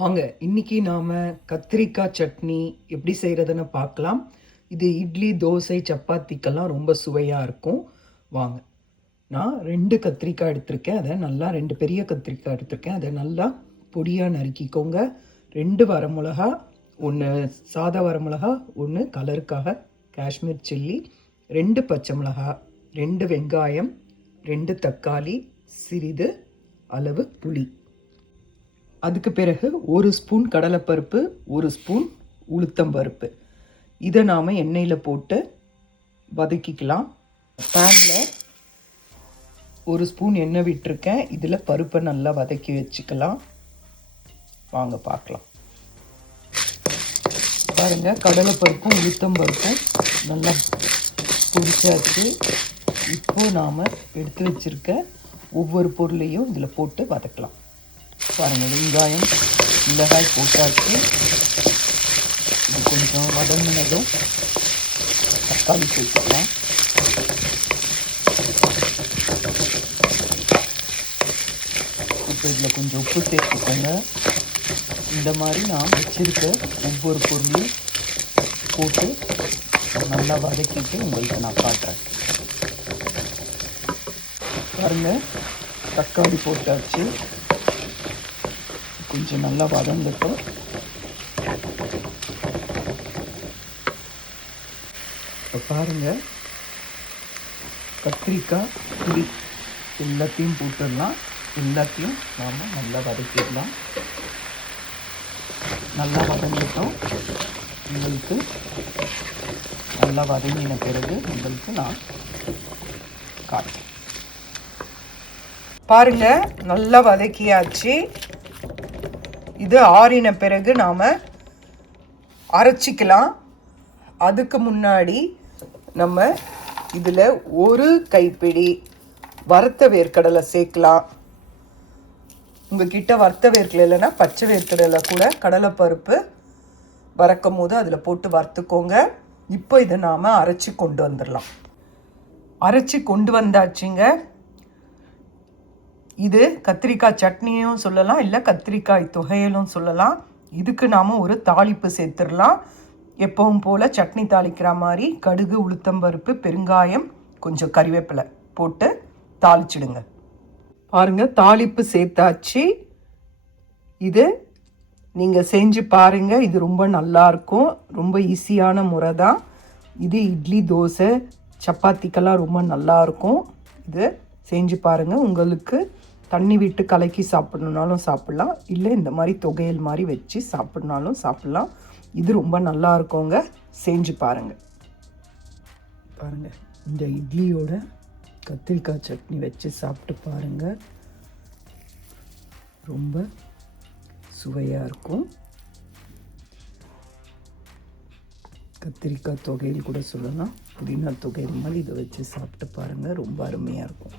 வாங்க இன்னைக்கு நாம் கத்திரிக்காய் சட்னி எப்படி செய்கிறதுன்னு பார்க்கலாம். இது இட்லி, தோசை, சப்பாத்திக்கெல்லாம் ரொம்ப சுவையாக இருக்கும். வாங்க, நான் 2 கத்திரிக்காய் எடுத்திருக்கேன். அதை நல்லா 2 பெரிய கத்திரிக்காய் எடுத்திருக்கேன். அதை நல்லா பொடியாக நறுக்கிக்கோங்க. 2 வரமிளகா, 1 சாதா வரமிளகா, 1 கலருக்காக காஷ்மீர் சில்லி, 2 பச்சை மிளகா, 2 வெங்காயம், 2 தக்காளி, சிறிது அளவு புளி. அதுக்கு பிறகு 1 ஸ்பூன் கடலைப்பருப்பு, 1 ஸ்பூன் உளுத்தம்பருப்பு. இதை நாம் எண்ணெயில் போட்டு வதக்கிக்கலாம். பேனில் 1 ஸ்பூன் எண்ணெய் விட்டுருக்கேன். இதில் பருப்பை நல்லா வதக்கி வச்சுக்கலாம். வாங்க பார்க்கலாம். பாருங்கள், கடலைப்பருப்பும் உளுத்தம்பருப்பும் நல்லா பொரிச்சாச்சு. இப்போது நாம் எடுத்து வச்சுருக்க ஒவ்வொரு பொருளையும் இதில் போட்டு வதக்கலாம். பாருங்கள், வெங்காயம், மிளகாய் போட்டாச்சு. இது கொஞ்சம் வதங்கினதும் தக்காளி சேர்த்துக்கலாம். இப்போ இதில் கொஞ்சம் உப்பு சேர்த்துக்கோங்க. இந்த மாதிரி நான் வச்சுருக்க ஒவ்வொரு பொருளையும் போட்டு நல்லா வதக்கிட்டு உங்களுக்கு நான் காட்டுறேன். பாருங்கள், தக்காளி போட்டாச்சு. கொஞ்சம் நல்லா வதங்கட்டும். இப்போ பாருங்கள், கத்திரிக்காய், புளி எல்லாத்தையும் போட்டுடலாம். எல்லாத்தையும் நாம் நல்லா வதக்கிடலாம். நல்லா வதங்கட்டும். உங்களுக்கு நல்லா வதங்கின பிறகு உங்களுக்கு நான் காட்டுறேன். பாருங்கள், நல்லா வதக்கியாச்சு. இது ஆறின பிறகு நாம் அரைச்சிக்கலாம். அதுக்கு முன்னாடி நம்ம இதில் 1 கைப்பிடி வறுத்த வேர்க்கடலை சேர்க்கலாம். உங்ககிட்ட வறுத்த வேர்க்கடலை இல்லைன்னா பச்சை வேர்க்கடலை கூட கடலைப்பருப்பு வறுக்கும் போது அதில் போட்டு வறுத்துக்கோங்க. இப்போ இதை நாம் அரைச்சி கொண்டு வந்துடலாம். அரைச்சி கொண்டு வந்தாச்சுங்க. இது கத்திரிக்காய் சட்னியும் சொல்லலாம், இல்லை கத்திரிக்காய் துவையலும் சொல்லலாம். இதுக்கு நாம் ஒரு தாளிப்பு சேர்த்துடலாம். எப்பவும் போல் சட்னி தாளிக்கிற மாதிரி கடுகு, உளுத்தம்பருப்பு, பெருங்காயம், கொஞ்சம் கறிவேப்பிலை போட்டு தாளிச்சிடுங்க. பாருங்கள், தாளிப்பு சேர்த்தாச்சு. இது நீங்கள் செஞ்சு பாருங்கள். இது ரொம்ப நல்லாயிருக்கும். ரொம்ப ஈஸியான முறை தான் இது. இட்லி, தோசை, சப்பாத்திக்கெல்லாம் ரொம்ப நல்லாயிருக்கும். இது செஞ்சு பாருங்கள். உங்களுக்கு தண்ணி விட்டு கலக்கி சாப்பிட்ணுனாலும் சாப்பிட்லாம், இல்லை இந்த மாதிரி தொகையல் மாதிரி வச்சு சாப்பிட்னாலும் சாப்பிட்லாம். இது ரொம்ப நல்லா இருக்குங்க. செஞ்சு பாருங்கள். பாருங்கள், இந்த இட்லியோட கத்திரிக்காய் சட்னி வச்சு சாப்பிட்டு பாருங்கள். ரொம்ப சுவையாக இருக்கும். கத்திரிக்காய் தொகையல் கூட சொல்லலாம், புதினா தொகையல் மாதிரி இதை வச்சு சாப்பிட்டு பாருங்கள். ரொம்ப அருமையாக இருக்கும்.